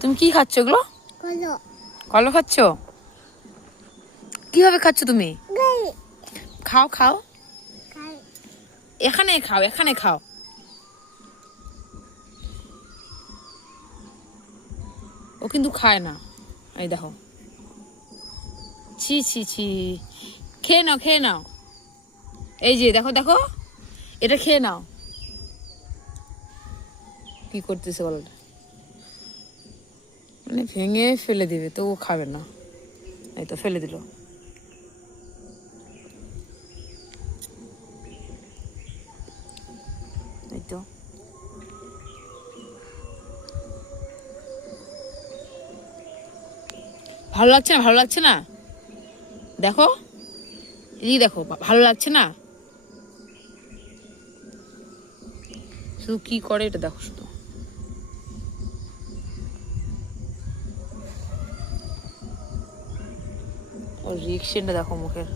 তুমি কি খাচ্ছ এগুলো? কলা খাচ্ছ? কিভাবে খাচ্ছ তুমি? খাও খাও, এখানে খাও, এখানে খাও। ও কিন্তু খায় না, এই দেখো। ছি ছি ছি, খেয়ে নাও খেয়ে নাও। এই যে দেখো দেখো, এটা খেয়ে নাও। কি করতেছে বলটা, মানে ভেঙে ফেলে দিবে, তো ও খাবে না। এই তো ফেলে দিল। এই তো ভালো লাগছে না, ভালো লাগছে না, দেখো এই দেখো, ভালো লাগছে না। শুধু কি করে এটা দেখো, শুধু ওর রিয়েকশনটা দেখো মুখের।